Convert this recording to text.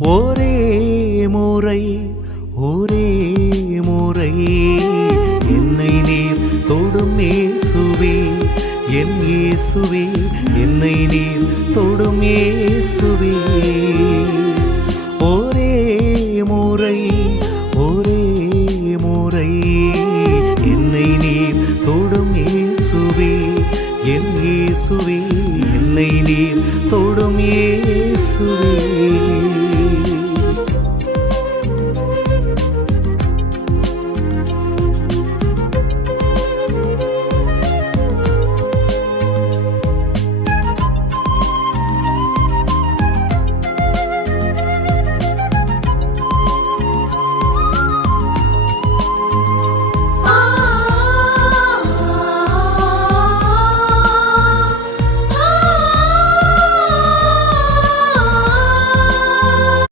ஒரே முறை ஒரே முறை என்னை நீர் தொடும் இயேசுவே, என் இயேசுவே, என்னை நீர் தொடும் இயேசுவே.